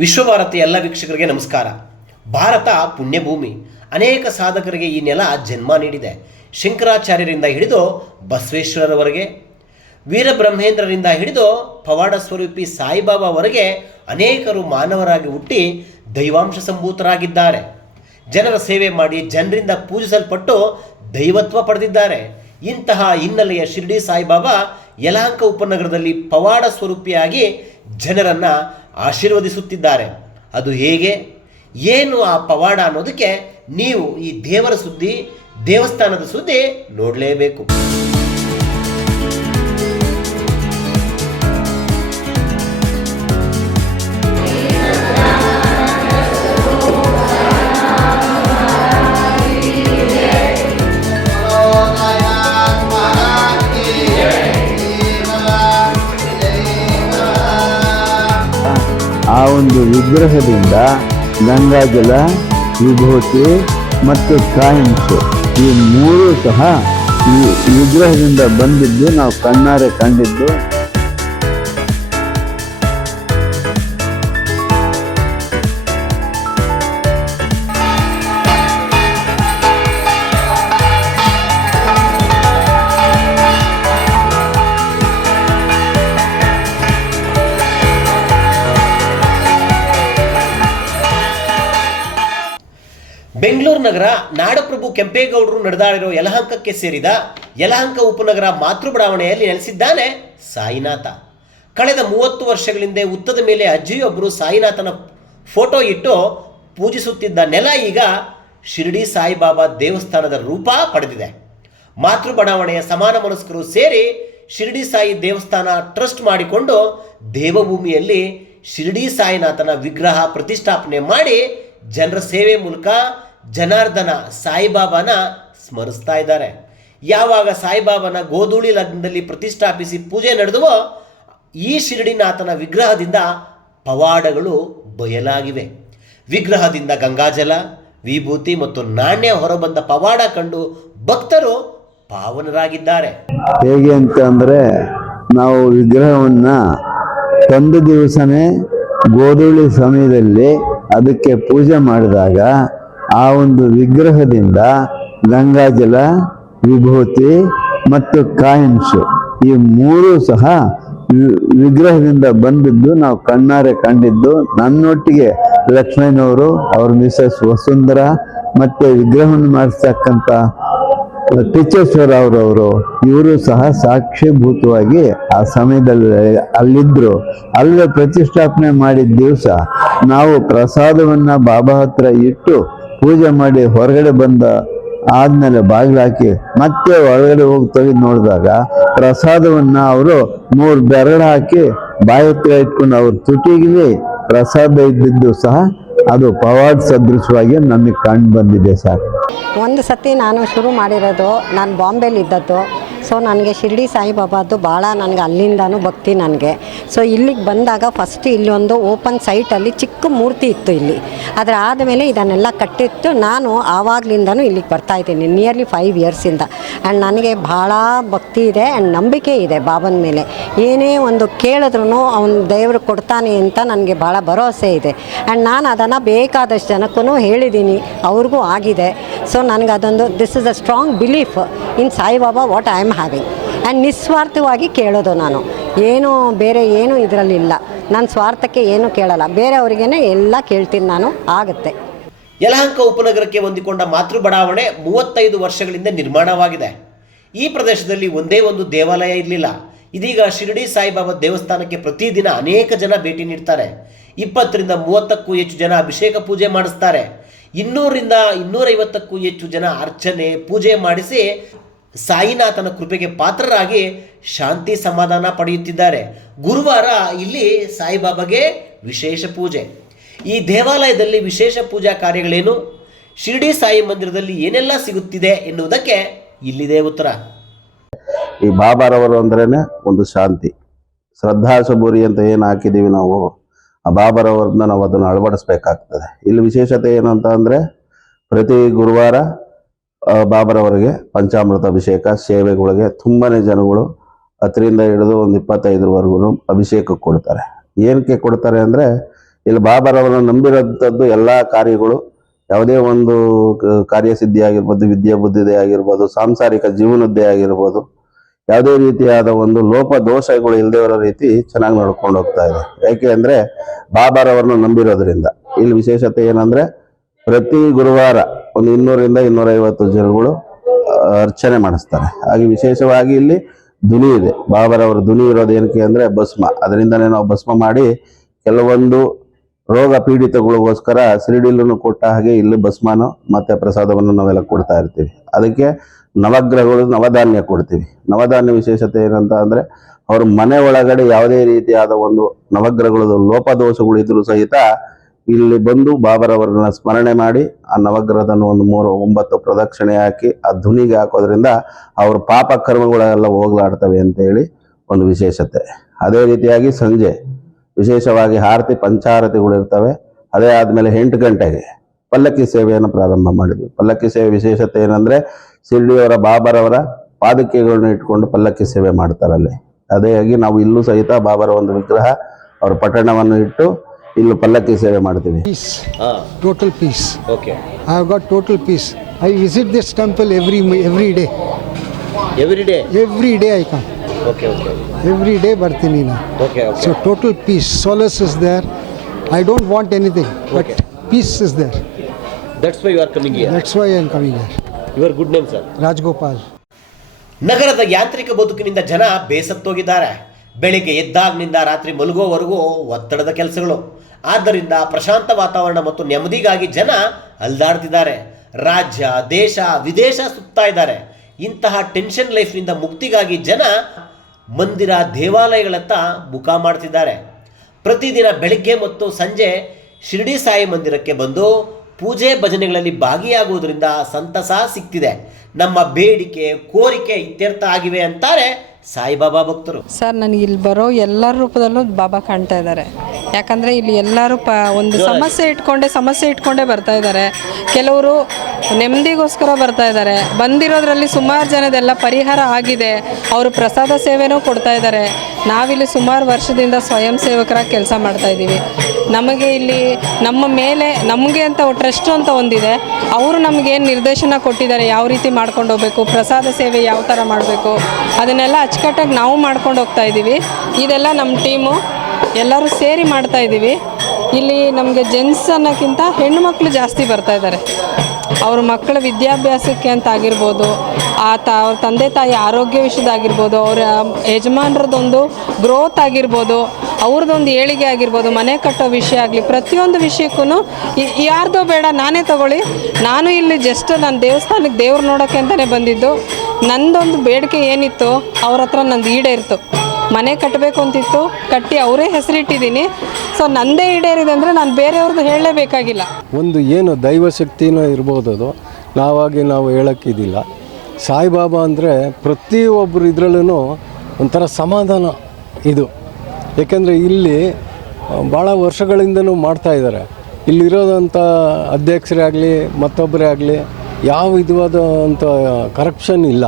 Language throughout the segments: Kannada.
ವಿಶ್ವಭಾರತಿ ಎಲ್ಲ ವೀಕ್ಷಕರಿಗೆ ನಮಸ್ಕಾರ. ಭಾರತ ಪುಣ್ಯಭೂಮಿ. ಅನೇಕ ಸಾಧಕರಿಗೆ ಈ ನೆಲ ಜನ್ಮ ನೀಡಿದೆ. ಶಂಕರಾಚಾರ್ಯರಿಂದ ಹಿಡಿದು ಬಸವೇಶ್ವರರವರೆಗೆ, ವೀರಬ್ರಹ್ಮೇಂದ್ರರಿಂದ ಹಿಡಿದು ಪವಾಡ ಸ್ವರೂಪಿ ಸಾಯಿಬಾಬಾವರೆಗೆ ಅನೇಕರು ಮಾನವರಾಗಿ ಹುಟ್ಟಿ ದೈವಾಂಶ ಸಂಭೂತರಾಗಿದ್ದಾರೆ. ಜನರ ಸೇವೆ ಮಾಡಿ ಜನರಿಂದ ಪೂಜಿಸಲ್ಪಟ್ಟು ದೈವತ್ವ ಪಡೆದಿದ್ದಾರೆ. ಇಂತಹ ಹಿನ್ನೆಲೆಯ ಶಿರಡಿ ಸಾಯಿಬಾಬಾ ಯಲಹಂಕ ಉಪನಗರದಲ್ಲಿ ಪವಾಡ ಸ್ವರೂಪಿಯಾಗಿ ಜನರನ್ನು ಆಶೀರ್ವದಿಸುತ್ತಿದ್ದಾರೆ. ಅದು ಹೇಗೆ? ಏನು ಆ ಪವಾಡ ಅನ್ನೋದಕ್ಕೆ ನೀವು ಈ ದೇವರ ಸುದ್ದಿ ದೇವಸ್ಥಾನದ ಸುದ್ದಿ ನೋಡಲೇಬೇಕು. ವಿಗ್ರಹದಿಂದ ಗಂಗಾಜಲ ವಿಭೂತಿ ಮತ್ತು ಕಾಯಿನ್ಸ್ ಈ ಮೂರು ಸಹ ಈ ವಿಗ್ರಹದಿಂದ ಬಂದಿದ್ದು ನಾವು ಕಣ್ಣಾರೆ ಕಂಡಿದ್ದು. ಬೆಂಗಳೂರು ನಗರ ನಾಡಪ್ರಭು ಕೆಂಪೇಗೌಡರು ನಡೆದಾಡಿರೋ ಯಲಹಂಕಕ್ಕೆ ಸೇರಿದ ಯಲಹಂಕ ಉಪನಗರ ಮಾತೃ ಬಡಾವಣೆಯಲ್ಲಿ ನೆಲೆಸಿದ್ದಾನೆ ಸಾಯಿನಾಥ. ಕಳೆದ ಮೂವತ್ತು ವರ್ಷಗಳಿಂದ ಉತ್ತದ ಮೇಲೆ ಅಜ್ಜಿಯೊಬ್ಬರು ಸಾಯಿನಾಥನ ಫೋಟೋ ಇಟ್ಟು ಪೂಜಿಸುತ್ತಿದ್ದ ನೆಲ ಈಗ ಶಿರಡಿ ಸಾಯಿಬಾಬಾ ದೇವಸ್ಥಾನದ ರೂಪ ಪಡೆದಿದೆ. ಮಾತೃ ಬಡಾವಣೆಯ ಸಮಾನ ಮನಸ್ಕರು ಸೇರಿ ಶಿರಡಿ ಸಾಯಿ ದೇವಸ್ಥಾನ ಟ್ರಸ್ಟ್ ಮಾಡಿಕೊಂಡು ದೇವಭೂಮಿಯಲ್ಲಿ ಶಿರಡಿ ಸಾಯಿನಾಥನ ವಿಗ್ರಹ ಪ್ರತಿಷ್ಠಾಪನೆ ಮಾಡಿ ಜನರ ಸೇವೆ ಮೂಲಕ ಜನಾರ್ದನ ಸಾಯಿಬಾಬಾನ ಸ್ಮರಿಸ್ತಾ ಇದ್ದಾರೆ. ಯಾವಾಗ ಸಾಯಿಬಾಬಾನ ಗೋಧೂಳಿ ಲಗ್ನದಲ್ಲಿ ಪ್ರತಿಷ್ಠಾಪಿಸಿ ಪೂಜೆ ನಡೆದವೋ ಈ ಶಿರಡಿನಾಥನ ವಿಗ್ರಹದಿಂದ ಪವಾಡಗಳು ಬಯಲಾಗಿವೆ. ವಿಗ್ರಹದಿಂದ ಗಂಗಾಜಲ, ವಿಭೂತಿ ಮತ್ತು ನಾಣ್ಯ ಹೊರಬಂದ ಪವಾಡ ಕಂಡು ಭಕ್ತರು ಪಾವನರಾಗಿದ್ದಾರೆ. ಹೇಗೆ ಅಂತ ಅಂದರೆ ನಾವು ವಿಗ್ರಹವನ್ನ ಒಂದು ದಿವಸನೇ ಗೋಧೂಳಿ ಸಮಯದಲ್ಲಿ ಅದಕ್ಕೆ ಪೂಜೆ ಮಾಡಿದಾಗ ಆ ಒಂದು ವಿಗ್ರಹದಿಂದ ಗಂಗಾಜಲ ವಿಭೂತಿ ಮತ್ತು ಕಾಯಿನ್ಸು ಈ ಮೂರು ಸಹ ವಿಗ್ರಹದಿಂದ ಬಂದಿದ್ದು ನಾವು ಕಣ್ಣಾರೆ ಕಂಡಿದ್ದು. ನನ್ನೊಟ್ಟಿಗೆ ಲಕ್ಷ್ಮಣನವರು ಅವ್ರ ಮಿಸಸ್ ವಸುಂಧರ ಮತ್ತೆ ವಿಗ್ರಹವನ್ನು ಮಾಡಿಸ್ತಕ್ಕಂಥ ಟೀಚೇಶ್ವರ ಅವರವರು ಇವರು ಸಹ ಸಾಕ್ಷಿಭೂತವಾಗಿ ಆ ಸಮಯದಲ್ಲಿ ಅಲ್ಲಿದ್ದರು ಅಲ್ಲೇ ಪ್ರತಿಷ್ಠಾಪನೆ ಮಾಡಿದ ದಿವಸ ನಾವು ಪ್ರಸಾದವನ್ನು ಬಾಬಾ ಹತ್ರ ಇಟ್ಟು ಪೂಜೆ ಮಾಡಿ ಹೊರಗಡೆ ಬಂದ ಆದ್ಮೇಲೆ ಬಾಗಿಲು ಹಾಕಿ ಮತ್ತೆ ಒಳಗಡೆ ಹೋಗಿ ತೆಗೆದು ನೋಡಿದಾಗ ಪ್ರಸಾದವನ್ನ ಅವರು ಮೂರು ಬೆರಳು ಹಾಕಿ ಬಾಯಿ ಇಟ್ಕೊಂಡು ಅವ್ರ ತುಟಿಗೆ ಪ್ರಸಾದ ಇದ್ದಿದ್ದು ಸಹ ಅದು ಪವಾಡ್ ಸದೃಶವಾಗಿ ನಮಗೆ ಕಂಡು ಬಂದಿದೆ ಸರ್. ಒಂದು ಸತಿ ನಾನು ಶುರು ಮಾಡಿರೋದು ನಾನು ಬಾಂಬೆಲಿ ಇದ್ದದ್ದು. ಸೊ ನನಗೆ ಶಿರ್ಡಿ ಸಾಯಿಬಾಬಾದು ಭಾಳ ನನಗೆ ಅಲ್ಲಿಂದನೂ ಭಕ್ತಿ ನನಗೆ. ಸೊ ಇಲ್ಲಿಗೆ ಬಂದಾಗ ಫಸ್ಟ್ ಇಲ್ಲಿ ಒಂದು ಓಪನ್ ಸೈಟಲ್ಲಿ ಚಿಕ್ಕ ಮೂರ್ತಿ ಇತ್ತು ಇಲ್ಲಿ. ಅದರ ಆದಮೇಲೆ ಇದನ್ನೆಲ್ಲ ಕಟ್ಟಿತ್ತು ನಾನು ಆವಾಗಲಿಂದನೂ ಇಲ್ಲಿಗೆ ಬರ್ತಾ ಇದ್ದೀನಿ ನಿಯರ್ಲಿ ಫೈವ್ ಇಯರ್ಸಿಂದ ಆ್ಯಂಡ್ ನನಗೆ ಭಾಳ ಭಕ್ತಿ ಇದೆ ಆ್ಯಂಡ್ ನಂಬಿಕೆ ಇದೆ ಬಾಬನ ಮೇಲೆ. ಏನೇ ಒಂದು ಕೇಳಿದ್ರೂ ಅವನು ದೇವರು ಕೊಡ್ತಾನೆ ಅಂತ ನನಗೆ ಭಾಳ ಭರವಸೆ ಇದೆ. ಆ್ಯಂಡ್ ನಾನು ಅದನ್ನು ಬೇಕಾದಷ್ಟು ಜನಕ್ಕೂ ಹೇಳಿದ್ದೀನಿ, ಅವ್ರಿಗೂ ಆಗಿದೆ. ಸೊ ನನಗೆ ಅದೊಂದು this is a strong belief in Saibaba what I am having and ನಿಸ್ವಾರ್ಥವಾಗಿ ಕೇಳೋದು ನಾನು. ಏನು ಬೇರೆ ಏನು ಇದರಲ್ಲಿಲ್ಲ ನನ್ನ ಸ್ವಾರ್ಥಕ್ಕೆ ಏನು ಕೇಳಲ್ಲ. ಬೇರೆಯವರಿಗೆ ಎಲ್ಲ ಕೇಳ್ತೀನಿ ನಾನು. ಆಗುತ್ತೆ. ಯಲಹಂಕ ಉಪನಗರಕ್ಕೆ ಹೊಂದಿಕೊಂಡ ಮಾತೃ ಬಡಾವಣೆ ಮೂವತ್ತೈದು ವರ್ಷಗಳಿಂದ ನಿರ್ಮಾಣವಾಗಿದೆ. ಈ ಪ್ರದೇಶದಲ್ಲಿ ಒಂದೇ ಒಂದು ದೇವಾಲಯ ಇರಲಿಲ್ಲ. ಇದೀಗ ಶಿರಡಿ ಸಾಯಿಬಾಬಾ ದೇವಸ್ಥಾನಕ್ಕೆ ಪ್ರತಿದಿನ ಅನೇಕ ಜನ ಭೇಟಿ ನೀಡ್ತಾರೆ. ಇಪ್ಪತ್ತರಿಂದ ಮೂವತ್ತಕ್ಕೂ ಹೆಚ್ಚು ಜನ ಅಭಿಷೇಕ ಪೂಜೆ ಮಾಡಿಸ್ತಾರೆ. ಇನ್ನೂರಿಂದ ಇನ್ನೂರೈವತ್ತಕ್ಕೂ ಹೆಚ್ಚು ಜನ ಅರ್ಚನೆ, ಪೂಜೆ ಮಾಡಿಸಿ ಸಾಯಿನಾಥನ ಕೃಪೆಗೆ ಪಾತ್ರರಾಗಿ ಶಾಂತಿ ಸಮಾಧಾನ ಪಡೆಯುತ್ತಿದ್ದಾರೆ. ಗುರುವಾರ ಇಲ್ಲಿ ಸಾಯಿಬಾಬಾಗೆ ವಿಶೇಷ ಪೂಜೆ. ಈ ದೇವಾಲಯದಲ್ಲಿ ವಿಶೇಷ ಪೂಜಾ ಕಾರ್ಯಗಳೇನು? ಶಿರಡಿ ಸಾಯಿ ಮಂದಿರದಲ್ಲಿ ಏನೆಲ್ಲ ಸಿಗುತ್ತಿದೆ ಎನ್ನುವುದಕ್ಕೆ ಇಲ್ಲಿದೆ ಉತ್ತರ. ಈ ಬಾಬಾರವರು ಅಂದ್ರೇನೆ ಒಂದು ಶಾಂತಿ. ಶ್ರದ್ಧಾ ಸಬೂರಿ ಅಂತ ಏನು ಹಾಕಿದ್ದೀವಿ ನಾವು, ಆ ಬಾಬಾರವ್ರನ್ನ ನಾವು ಅದನ್ನು ಅಳವಡಿಸ್ಬೇಕಾಗ್ತದೆ. ಇಲ್ಲಿ ವಿಶೇಷತೆ ಏನು ಅಂತ ಅಂದ್ರೆ ಪ್ರತಿ ಗುರುವಾರ ಬಾಬರವರಿಗೆ ಪಂಚಾಮೃತ ಅಭಿಷೇಕ, ಸೇವೆಗಳಿಗೆ ತುಂಬಾ ಜನಗಳು ಹತ್ತರಿಂದ ಹಿಡಿದು ಒಂದು ಇಪ್ಪತ್ತೈದರವರೆಗೂ ಅಭಿಷೇಕ ಕೊಡ್ತಾರೆ. ಏನಕ್ಕೆ ಕೊಡ್ತಾರೆ ಅಂದರೆ, ಇಲ್ಲಿ ಬಾಬರವರನ್ನು ನಂಬಿರೋಂಥದ್ದು ಎಲ್ಲ ಕಾರ್ಯಗಳು, ಯಾವುದೇ ಒಂದು ಕಾರ್ಯಸಿದ್ಧಿ ಆಗಿರ್ಬೋದು, ವಿದ್ಯೆ ಬುದ್ಧಿದೆ ಆಗಿರ್ಬೋದು, ಸಾಂಸಾರಿಕ ಜೀವನದ್ದೇ ಆಗಿರ್ಬೋದು, ಯಾವುದೇ ರೀತಿಯಾದ ಒಂದು ಲೋಪ ದೋಷಗಳು ಇಲ್ಲದೇ ಇರೋ ರೀತಿ ಚೆನ್ನಾಗಿ ನೋಡ್ಕೊಂಡು ಹೋಗ್ತಾ ಇದೆ. ಯಾಕೆ ಅಂದರೆ, ಬಾಬಾರವರನ್ನು ನಂಬಿರೋದ್ರಿಂದ. ಇಲ್ಲಿ ವಿಶೇಷತೆ ಏನಂದರೆ, ಪ್ರತಿ ಗುರುವಾರ ಒಂದು ಇನ್ನೂರಿಂದ ಇನ್ನೂರೈವತ್ತು ಜನಗಳು ಅರ್ಚನೆ ಮಾಡಿಸ್ತಾರೆ. ಹಾಗೆ ವಿಶೇಷವಾಗಿ ಇಲ್ಲಿ ಧ್ವನಿ ಇದೆ. ಬಾಬರವರ ಧ್ವನಿ ಇರೋದು ಏನಕ್ಕೆ ಅಂದರೆ ಭಸ್ಮ. ಅದರಿಂದಲೇ ನಾವು ಭಸ್ಮ ಮಾಡಿ ಕೆಲವೊಂದು ರೋಗ ಪೀಡಿತಗಳಿಗೋಸ್ಕರ ಸಿರಿಡಿಲನ್ನು ಕೊಟ್ಟ ಹಾಗೆ ಇಲ್ಲಿ ಭಸ್ಮನು ಮತ್ತೆ ಪ್ರಸಾದವನ್ನು ನಾವೆಲ್ಲ ಕೊಡ್ತಾ ಇರ್ತೀವಿ. ಅದಕ್ಕೆ ನವಗ್ರಹಗಳು ನವಧಾನ್ಯ ಕೊಡ್ತೀವಿ. ನವಧಾನ್ಯ ವಿಶೇಷತೆ ಏನಂತ ಅಂದರೆ ಅವ್ರ ಮನೆ ಒಳಗಡೆ ಯಾವುದೇ ರೀತಿಯಾದ ಒಂದು ನವಗ್ರಹಗಳದ್ದು ಲೋಪದೋಷಗಳು ಇದ್ರೂ ಸಹಿತ ಇಲ್ಲಿ ಬಂದು ಬಾಬರವರನ್ನ ಸ್ಮರಣೆ ಮಾಡಿ ಆ ನವಗ್ರಹದನ್ನು ಒಂದು ಮೂರು ಒಂಬತ್ತು ಪ್ರದಕ್ಷಿಣೆ ಹಾಕಿ ಆ ಧ್ವನಿಗೆ ಹಾಕೋದ್ರಿಂದ ಅವ್ರ ಪಾಪ ಕರ್ಮಗಳೆಲ್ಲ ಹೋಗ್ಲಾಡ್ತವೆ ಅಂತ ಹೇಳಿ ಒಂದು ವಿಶೇಷತೆ. ಅದೇ ರೀತಿಯಾಗಿ ಸಂಜೆ ವಿಶೇಷವಾಗಿ ಆರತಿ ಪಂಚಾರತಿಗಳು ಇರ್ತವೆ. ಅದೇ ಆದ್ಮೇಲೆ ಎಂಟು ಗಂಟೆಗೆ ಪಲ್ಲಕ್ಕಿ ಸೇವೆಯನ್ನು ಪ್ರಾರಂಭ ಮಾಡಿದ್ವಿ. ಪಲ್ಲಕ್ಕಿ ಸೇವೆ ವಿಶೇಷತೆ ಏನಂದ್ರೆ ಶಿರ್ಡಿಯವರ ಬಾಬರವರ ಪಾದಕೆಗಳನ್ನ ಇಟ್ಕೊಂಡು ಪಲ್ಲಕ್ಕಿ ಸೇವೆ ಮಾಡ್ತಾರಲ್ಲಿ ಅದೇ ಆಗಿ ನಾವು ಇಲ್ಲೂ ಸಹಿತ ಬಾಬರ ಒಂದು ವಿಗ್ರಹ ಅವರ ಪಟ್ಟಣವನ್ನು ಇಟ್ಟು ಇಲ್ಲೂ ಪಲ್ಲಕ್ಕಿ ಸೇವೆ ಮಾಡ್ತೀವಿ peace total peace. Okay I have got total peace I visit this temple every every day every day every day I come okay okay every day ಬರ್ತೀನಿ ನಾನು. Okay so total peace solace is there I don't want anything but peace is there is there. That's why you are coming here that's why I am coming here your good name sir Rajagopal ನಗರದ ಯಾಂತ್ರಿಕ ಬದುಕಿನಿಂದ ಜನ ಬೇಸತ್ತೋಗಿದ್ದಾರೆ. ಬೆಳಿಗ್ಗೆ ಎದ್ದಾಗ್ನಿಂದ ರಾತ್ರಿ ಮಲಗೋವರೆಗೂ ಒತ್ತಡದ ಕೆಲಸಗಳು. ಆದ್ದರಿಂದ ಪ್ರಶಾಂತ ವಾತಾವರಣ ಮತ್ತು ನೆಮ್ಮದಿಗಾಗಿ ಜನ ಅಲ್ದಾಡ್ತಿದ್ದಾರೆ. ರಾಜ್ಯ, ದೇಶ, ವಿದೇಶ ಸುತ್ತಾ ಇದ್ದಾರೆ. ಇಂತಹ ಟೆನ್ಷನ್ ಲೈಫ್ನಿಂದ ಮುಕ್ತಿಗಾಗಿ ಜನ ಮಂದಿರ ದೇವಾಲಯಗಳತ್ತ ಮುಖ ಮಾಡ್ತಿದ್ದಾರೆ. ಪ್ರತಿದಿನ ಬೆಳಿಗ್ಗೆ ಮತ್ತು ಸಂಜೆ ಶಿರಡಿ ಸಾಯಿ ಮಂದಿರಕ್ಕೆ ಬಂದು ಪೂಜೆ ಭಜನೆಗಳಲ್ಲಿ ಭಾಗಿಯಾಗುವುದರಿಂದ ಸಂತಸ ಸಿಗ್ತಿದೆ. ನಮ್ಮ ಬೇಡಿಕೆ, ಕೋರಿಕೆ ಇತ್ಯರ್ಥ ಆಗಿವೆ ಅಂತಾರೆ ಸಾಯಿಬಾಬಾ ಭಕ್ತರು. ಸರ್ ನನಗೆ ಇಲ್ಲಿ ಬರೋ ಎಲ್ಲರ ರೂಪದಲ್ಲೂ ಬಾಬಾ ಕಾಣ್ತಾ ಇದ್ದಾರೆ. ಯಾಕಂದರೆ ಇಲ್ಲಿ ಎಲ್ಲರೂ ಪ ಒಂದು ಸಮಸ್ಯೆ ಇಟ್ಕೊಂಡೆ ಸಮಸ್ಯೆ ಇಟ್ಕೊಂಡೇ ಬರ್ತಾ ಇದ್ದಾರೆ. ಕೆಲವರು ನೆಮ್ಮದಿಗೋಸ್ಕರ ಬರ್ತಾ ಇದ್ದಾರೆ. ಬಂದಿರೋದ್ರಲ್ಲಿ ಸುಮಾರು ಜನದೆಲ್ಲ ಪರಿಹಾರ ಆಗಿದೆ. ಅವರು ಪ್ರಸಾದ ಸೇವೆನೂ ಕೊಡ್ತಾ ಇದ್ದಾರೆ. ನಾವಿಲ್ಲಿ ಸುಮಾರು ವರ್ಷದಿಂದ ಸ್ವಯಂ ಸೇವಕರಾಗಿ ಕೆಲಸ ಮಾಡ್ತಾ ಇದ್ದೀವಿ. ನಮಗೆ ಇಲ್ಲಿ ನಮ್ಮ ಮೇಲೆ, ನಮಗೆ ಅಂತ ಟ್ರಸ್ಟ್ ಅಂತ ಒಂದಿದೆ. ಅವರು ನಮಗೇನು ನಿರ್ದೇಶನ ಕೊಟ್ಟಿದ್ದಾರೆ, ಯಾವ ರೀತಿ ಮಾಡ್ಕೊಂಡು ಹೋಗಬೇಕು, ಪ್ರಸಾದ ಸೇವೆ ಯಾವ ಥರ ಮಾಡಬೇಕು, ಅದನ್ನೆಲ್ಲ ಅಚ್ಚುಕಟ್ಟಾಗಿ ನಾವು ಮಾಡ್ಕೊಂಡು ಹೋಗ್ತಾ ಇದ್ದೀವಿ. ಇದೆಲ್ಲ ನಮ್ಮ ಟೀಮು. ಎಲ್ಲರೂ ಸೇರಿ ಮಾಡ್ತಾ ಇದ್ದೀವಿ. ಇಲ್ಲಿ ನಮಗೆ ಜೆಂಟ್ಸ್ ಅನ್ನೋಕ್ಕಿಂತ ಹೆಣ್ಣು ಮಕ್ಕಳು ಜಾಸ್ತಿ ಬರ್ತಾ ಇದ್ದಾರೆ. ಅವ್ರ ಮಕ್ಕಳ ವಿದ್ಯಾಭ್ಯಾಸಕ್ಕೆ ಅಂತ ಆಗಿರ್ಬೋದು ಆ ತ ಅವ್ರ ತಂದೆ ತಾಯಿ ಆರೋಗ್ಯ ವಿಷಯದಾಗಿರ್ಬೋದು ಅವರ ಯಜಮಾನ್ರದ್ದೊಂದು ಗ್ರೋತ್ ಆಗಿರ್ಬೋದು ಅವ್ರದ್ದೊಂದು ಏಳಿಗೆ ಆಗಿರ್ಬೋದು, ಮನೆ ಕಟ್ಟೋ ವಿಷಯ ಆಗಲಿ, ಪ್ರತಿಯೊಂದು ವಿಷಯಕ್ಕೂ ಯಾರ್ದೋ ಬೇಡ, ನಾನೇ ತಗೊಳ್ಳಿ. ನಾನು ಇಲ್ಲಿ ಜಸ್ಟ್ ನಾನು ದೇವಸ್ಥಾನಕ್ಕೆ ದೇವ್ರು ನೋಡೋಕ್ಕೆ ಅಂತಲೇ ಬಂದಿದ್ದು. ನಂದೊಂದು ಬೇಡಿಕೆ ಏನಿತ್ತು ಅವ್ರ ಹತ್ರ ನಂದು ಈಡೇರಿತು. ಮನೆ ಕಟ್ಟಬೇಕು ಅಂತಿತ್ತು, ಕಟ್ಟಿ ಅವರೇ ಹೆಸರಿಟ್ಟಿದ್ದೀನಿ. ಸೊ ನಂದೇ ಈಡೇರಿದೆ ಅಂದರೆ ನಾನು ಬೇರೆಯವ್ರದ್ದು ಹೇಳಲೇಬೇಕಾಗಿಲ್ಲ. ಒಂದು ಏನು ದೈವಶಕ್ತಿನೂ ಇರ್ಬೋದು ಅದು, ನಾವಾಗಿ ನಾವು ಹೇಳೋಕ್ಕಿದ್ದಿಲ್ಲ ಸಾಯಿಬಾಬಾ ಅಂದರೆ ಪ್ರತಿಯೊಬ್ಬರು ಇದರಲ್ಲೂ ಒಂಥರ ಸಮಾಧಾನ ಇದು. ಏಕೆಂದರೆ ಇಲ್ಲಿ ಭಾಳ ವರ್ಷಗಳಿಂದನೂ ಮಾಡ್ತಾ ಇದ್ದಾರೆ. ಇಲ್ಲಿರೋದಂಥ ಅಧ್ಯಕ್ಷರೇ ಆಗಲಿ, ಮತ್ತೊಬ್ಬರೇ ಆಗಲಿ, ಯಾವ ವಿಧವಾದಂಥ ಕರಪ್ಷನ್ ಇಲ್ಲ.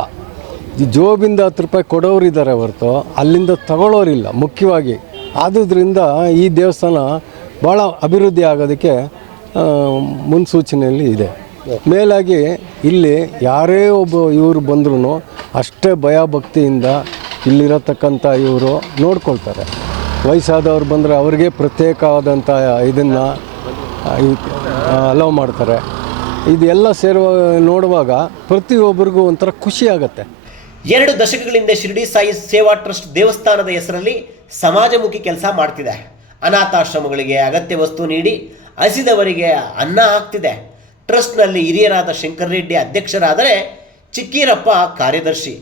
ಜೋಬಿಂದ ಹತ್ತು ರೂಪಾಯಿ ಕೊಡೋರಿದ್ದಾರೆ ಹೊರತು ಅಲ್ಲಿಂದ ತಗೊಳ್ಳೋರಿಲ್ಲ ಮುಖ್ಯವಾಗಿ. ಆದುದರಿಂದ ಈ ದೇವಸ್ಥಾನ ಭಾಳ ಅಭಿವೃದ್ಧಿ ಆಗೋದಕ್ಕೆ ಮುನ್ಸೂಚನೆಯಲ್ಲಿ ಇದೆ. ಮೇಲಾಗಿ ಇಲ್ಲಿ ಯಾರೇ ಒಬ್ಬ ಇವರು ಬಂದ್ರೂ ಅಷ್ಟೇ ಭಯ ಭಕ್ತಿಯಿಂದ ಇಲ್ಲಿರತಕ್ಕಂಥ ಇವರು ನೋಡ್ಕೊಳ್ತಾರೆ. ವಯಸ್ಸಾದವ್ರು ಬಂದರೆ ಅವ್ರಿಗೆ ಪ್ರತ್ಯೇಕವಾದಂಥ ಇದನ್ನು ಅಲೋ ಮಾಡ್ತಾರೆ. ಇದೆಲ್ಲ ಸೇರುವ, ನೋಡುವಾಗ ಪ್ರತಿಯೊಬ್ಬರಿಗೂ ಒಂಥರ ಖುಷಿ ಆಗುತ್ತೆ. ಎರಡು ದಶಕಗಳಿಂದ ಶಿರಡಿ ಸಾಯಿ ಸೇವಾ ಟ್ರಸ್ಟ್ ದೇವಸ್ಥಾನದ ಹೆಸರಲ್ಲಿ ಸಮಾಜಮುಖಿ ಕೆಲಸ ಮಾಡ್ತಿದೆ. ಅನಾಥಾಶ್ರಮಗಳಿಗೆ ಅಗತ್ಯ ವಸ್ತು ನೀಡಿ ಹಸಿದವರಿಗೆ ಅನ್ನ ಹಾಕ್ತಿದೆ. ಟ್ರಸ್ಟ್ನಲ್ಲಿ ಹಿರಿಯರಾದ ಶಂಕರ್ ರೆಡ್ಡಿ ಅಧ್ಯಕ್ಷರಾದರೆ ಚಿಕ್ಕೀರಪ್ಪ ಕಾರ್ಯದರ್ಶಿ.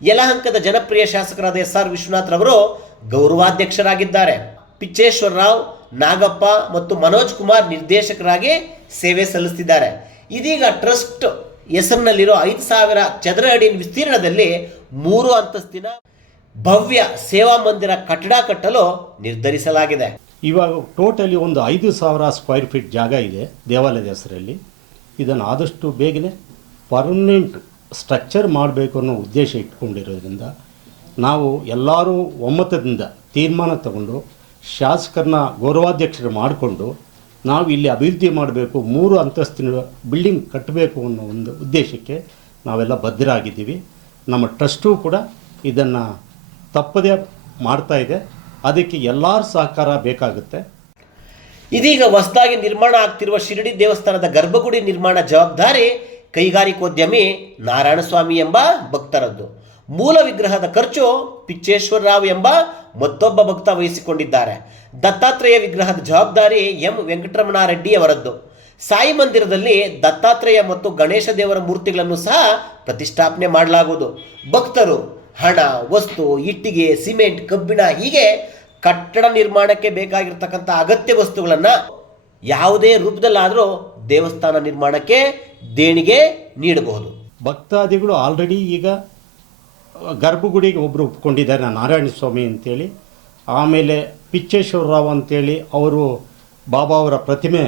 ಯಲಹಂಕದ ಜನಪ್ರಿಯ ಶಾಸಕರಾದ ಎಸ್ ಆರ್ ವಿಶ್ವನಾಥ್ ರವರು ಗೌರವಾಧ್ಯಕ್ಷರಾಗಿದ್ದಾರೆ. ಪಿಚ್ಚೇಶ್ವರ ರಾವ್, ನಾಗಪ್ಪ ಮತ್ತು ಮನೋಜ್ ಕುಮಾರ್ ನಿರ್ದೇಶಕರಾಗಿ ಸೇವೆ ಸಲ್ಲಿಸುತ್ತಿದ್ದಾರೆ ಇದೀಗ ಟ್ರಸ್ಟ್ ಹೆಸರಿನಲ್ಲಿರೋ ಐದು ಸಾವಿರ ಚದರ ಅಡಿ ವಿಸ್ತೀರ್ಣದಲ್ಲಿ ಮೂರು ಅಂತಸ್ತಿನ ಭವ್ಯ ಸೇವಾ ಮಂದಿರ ಕಟ್ಟಡ ಕಟ್ಟಲು ನಿರ್ಧರಿಸಲಾಗಿದೆ. ಇವಾಗ ಟೋಟಲಿ ಒಂದು ಐದು ಸಾವಿರ ಸ್ಕ್ವೇರ್ ಫೀಟ್ ಜಾಗ ಇದೆ ದೇವಾಲಯದ ಹೆಸರಲ್ಲಿ. ಇದನ್ನು ಆದಷ್ಟು ಬೇಗನೆ ಪರ್ಮನೆಂಟ್ ಸ್ಟ್ರಕ್ಚರ್ ಮಾಡಬೇಕು ಅನ್ನೋ ಉದ್ದೇಶ ಇಟ್ಕೊಂಡಿರೋದ್ರಿಂದ ನಾವು ಎಲ್ಲರೂ ಒಮ್ಮತದಿಂದ ತೀರ್ಮಾನ ತಗೊಂಡು ಶಾಸಕರನ್ನ ಗೌರವಾಧ್ಯಕ್ಷರು ಮಾಡಿಕೊಂಡು ನಾವು ಇಲ್ಲಿ ಅಭಿವೃದ್ಧಿ ಮಾಡಬೇಕು, ಮೂರು ಅಂತಸ್ತಿನ ಬಿಲ್ಡಿಂಗ್ ಕಟ್ಟಬೇಕು ಅನ್ನೋ ಒಂದು ಉದ್ದೇಶಕ್ಕೆ ನಾವೆಲ್ಲ ಬದ್ಧರಾಗಿದ್ದೀವಿ. ನಮ್ಮ ಟ್ರಸ್ಟು ಕೂಡ ಇದನ್ನು ತಪ್ಪದೇ ಮಾಡ್ತಾ ಇದೆ. ಅದಕ್ಕೆ ಎಲ್ಲರ ಸಹಕಾರ ಬೇಕಾಗುತ್ತೆ. ಇದೀಗ ಹೊಸದಾಗಿ ನಿರ್ಮಾಣ ಆಗ್ತಿರುವ ಶಿರಡಿ ದೇವಸ್ಥಾನದ ಗರ್ಭಗುಡಿ ನಿರ್ಮಾಣ ಜವಾಬ್ದಾರಿ ಕೈಗಾರಿಕೋದ್ಯಮಿ ನಾರಾಯಣಸ್ವಾಮಿ ಎಂಬ ಭಕ್ತರದ್ದು. ಮೂಲ ವಿಗ್ರಹದ ಖರ್ಚು ಪಿಚ್ಚೇಶ್ವರರಾವ್ ಎಂಬ ಮತ್ತೊಬ್ಬ ಭಕ್ತ ವಹಿಸಿಕೊಂಡಿದ್ದಾರೆ. ದತ್ತಾತ್ರೇಯ ವಿಗ್ರಹದ ಜವಾಬ್ದಾರಿ ಎಂ. ಅವರದ್ದು. ಸಾಯಿ ಮಂದಿರದಲ್ಲಿ ದತ್ತಾತ್ರೇಯ ಮತ್ತು ಗಣೇಶ ದೇವರ ಮೂರ್ತಿಗಳನ್ನು ಸಹ ಪ್ರತಿಷ್ಠಾಪನೆ ಮಾಡಲಾಗುವುದು. ಭಕ್ತರು, ಹಣ, ವಸ್ತು, ಇಟ್ಟಿಗೆ, ಸಿಮೆಂಟ್, ಕಬ್ಬಿಣ ಹೀಗೆ ಕಟ್ಟಡ ನಿರ್ಮಾಣಕ್ಕೆ ಬೇಕಾಗಿರ್ತಕ್ಕಂಥ ಅಗತ್ಯ ವಸ್ತುಗಳನ್ನು ಯಾವುದೇ ರೂಪದಲ್ಲಾದರೂ ದೇವಸ್ಥಾನ ನಿರ್ಮಾಣಕ್ಕೆ ದೇಣಿಗೆ ನೀಡಬಹುದು. ಭಕ್ತಾದಿಗಳು ಆಲ್ರೆಡಿ ಈಗ ಗರ್ಭಗುಡಿಗೆ ಒಬ್ಬರು ಒಪ್ಕೊಂಡಿದ್ದಾರೆ ನಾರಾಯಣ ಸ್ವಾಮಿ ಅಂತೇಳಿ. ಆಮೇಲೆ ಪಿಚ್ಚೇಶ್ವರ ರಾವ್ ಅಂತೇಳಿ ಅವರು ಬಾಬಾ ಅವರ ಪ್ರತಿಮೆ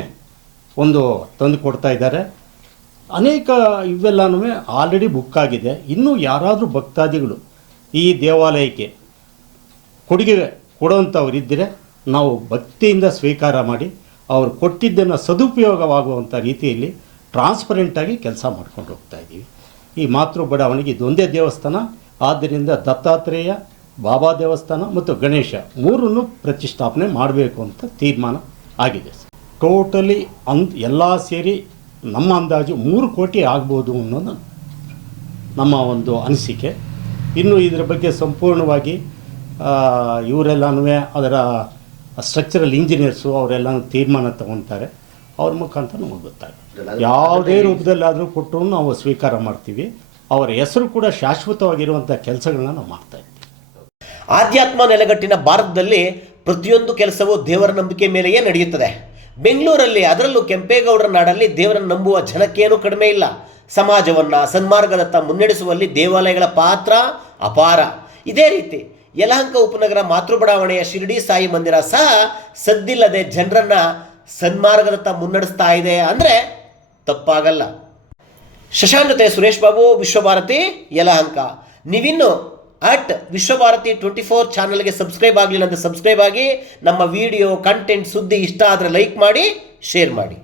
ಒಂದು ತಂದು ಕೊಡ್ತಾ ಇದ್ದಾರೆ. ಅನೇಕ ಇವೆಲ್ಲನೂ ಆಲ್ರೆಡಿ ಬುಕ್ ಆಗಿದೆ. ಇನ್ನೂ ಯಾರಾದರೂ ಭಕ್ತಾದಿಗಳು ಈ ದೇವಾಲಯಕ್ಕೆ ಕೊಡುಗೆ ಕೊಡುವಂಥವರಿದ್ದರೆ ನಾವು ಭಕ್ತಿಯಿಂದ ಸ್ವೀಕಾರ ಮಾಡಿ ಅವರು ಕೊಟ್ಟಿದ್ದನ್ನು ಸದುಪಯೋಗವಾಗುವಂಥ ರೀತಿಯಲ್ಲಿ ಟ್ರಾನ್ಸ್ಪರೆಂಟಾಗಿ ಕೆಲಸ ಮಾಡ್ಕೊಂಡು ಹೋಗ್ತಾ ಇದ್ದೀವಿ. ಈ ಮಾತೃ ಬಡಾವಣೆಗೆ ಇದೊಂದೇ ದೇವಸ್ಥಾನ. ಆದ್ದರಿಂದ ದತ್ತಾತ್ರೇಯ ಬಾಬಾ ದೇವಸ್ಥಾನ ಮತ್ತು ಗಣೇಶ ಮೂರನ್ನು ಪ್ರತಿಷ್ಠಾಪನೆ ಮಾಡಬೇಕು ಅಂತ ತೀರ್ಮಾನ ಆಗಿದೆ. ಟೋಟಲಿ ಅನ್ ಎಲ್ಲ ಸೇರಿ ನಮ್ಮ ಅಂದಾಜು ಮೂರು ಕೋಟಿ ಆಗ್ಬೋದು ಅನ್ನೋದು ನಮ್ಮ ಒಂದು ಅನಿಸಿಕೆ. ಇನ್ನು ಇದರ ಬಗ್ಗೆ ಸಂಪೂರ್ಣವಾಗಿ ಇವರೆಲ್ಲನೂ ಅದರ ಸ್ಟ್ರಕ್ಚರಲ್ ಇಂಜಿನಿಯರ್ಸು ಅವರೆಲ್ಲ ತೀರ್ಮಾನ ತಗೊತಾರೆ. ಅವ್ರ ಮುಖಾಂತರ ನಮಗೆ ಗೊತ್ತಾಗುತ್ತೆ. ಯಾವುದೇ ರೂಪದಲ್ಲಾದರೂ ಕೊಟ್ಟರು ನಾವು ಸ್ವೀಕಾರ ಮಾಡ್ತೀವಿ. ಅವರ ಹೆಸರು ಕೂಡ ಶಾಶ್ವತವಾಗಿರುವಂಥ ಕೆಲಸಗಳನ್ನ ನಾವು ಮಾಡ್ತಾ ಆಧ್ಯಾತ್ಮ ನೆಲೆಗಟ್ಟಿನ ಭಾರತದಲ್ಲಿ ಪ್ರತಿಯೊಂದು ಕೆಲಸವೂ ದೇವರ ನಂಬಿಕೆ ಮೇಲೆಯೇ ನಡೆಯುತ್ತದೆ. ಬೆಂಗಳೂರಲ್ಲಿ, ಅದರಲ್ಲೂ ಕೆಂಪೇಗೌಡರ ನಾಡಲ್ಲಿ ದೇವರನ್ನು ನಂಬುವ ಜನಕ್ಕೇನೂ ಕಡಿಮೆ ಇಲ್ಲ. ಸಮಾಜವನ್ನು, ಸನ್ಮಾರ್ಗದತ್ತ ಮುನ್ನಡೆಸುವಲ್ಲಿ ದೇವಾಲಯಗಳ ಪಾತ್ರ ಅಪಾರ. ಇದೇ ರೀತಿ, ಯಲಹಂಕ ಉಪನಗರ ಮಾತೃಬಡಾವಣೆಯ ಶಿರಡಿ ಸಾಯಿ ಮಂದಿರ ಸಹ ಸದ್ದಿಲ್ಲದೆ ಜನರನ್ನ ಸನ್ಮಾರ್ಗದತ್ತ ಮುನ್ನಡೆಸ್ತಾ ಇದೆ. ಅಂದರೆ ತಪ್ಪಾಗಲ್ಲ. ಶಶಾಂಕ್ ಸುರೇಶ್ ಬಾಬು ವಿಶ್ವಭಾರತಿ ಯಲಹಂಕ. ನೀವಿನ್ನು ಅಟ್ ವಿಶ್ವಭಾರತಿ ಟ್ವೆಂಟಿ ಫೋರ್ ಚಾನಲ್ಗೆ ಸಬ್ಸ್ಕ್ರೈಬ್ ಆಗಲಿಲ್ಲ ಅಂದರೆ ಸಬ್ಸ್ಕ್ರೈಬ್ ಆಗಿ ನಮ್ಮ ವಿಡಿಯೋ ಕಂಟೆಂಟ್ ಸುದ್ದಿ ಇಷ್ಟ ಆದರೆ ಲೈಕ್ ಮಾಡಿ ಶೇರ್ ಮಾಡಿ.